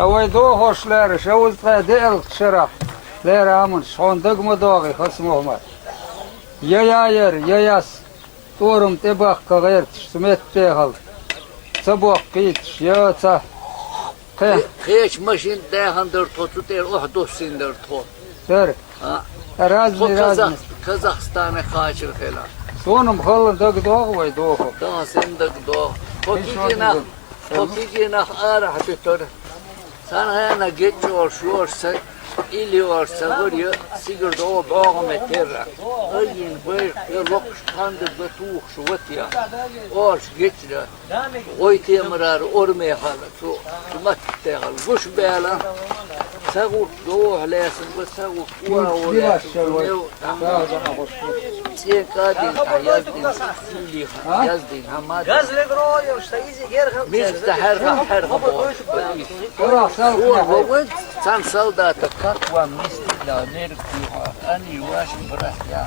شوي دو خوش لير شو ديل شرا لير امن شون دغ مدوغي خصمه ما يا ياس تورم تبخ كغير سمت تهل صبوح قيت يا تا Hiç maşin dayandır totu der, oh dostindir tot. سر Ha. رازني Kazakistan'a kaçır falan. سونم خلن دغ دوغ وي دوغ Daha sen de do. Topicina arah tutur. Sana yana geçiyorsa, iliyorsa görüyor, sigurda o bağım eterra. Ayın böyle lokştandı betuğ şu vatya. Orş geçiyor. Oy temrar ormaya halı. Şu matte halı. Kuş beyalan. Sagut doğu halesin ve sagut ura ura. Sen kadın yazdın, sili yazdın, hamad. Gazle groyo, šta izi gerham. Biz de her وين كان soldat kakva misla nerkuha ani wash brah ya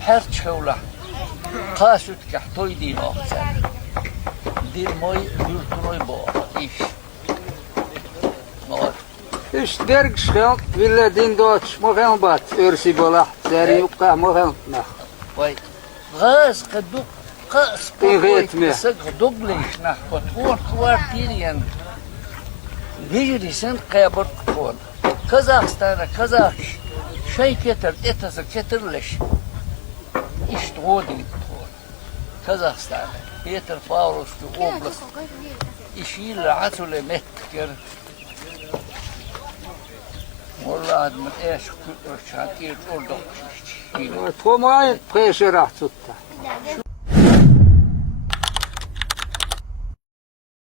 her çevla qasut kahtoy di oqsa dir moy yurtunoy bo iş mor إيش درج شلون ولا دين دوتش مو فهم بات إرسي بلا ساري يبقى مو فهم نخ vay gaz qaduk qas Qiyg'etme. duglish nah potwor kvartirian Vicrisen kayabır kod. Kazakistan'a Kazak şey getirleş. İşte o değil. Kazakistan'a. Yeter Favros'tu oblast. İşiyle atule metker. Vallahi adamın eş kütür çatır orada. توماي بريشر راح تطلع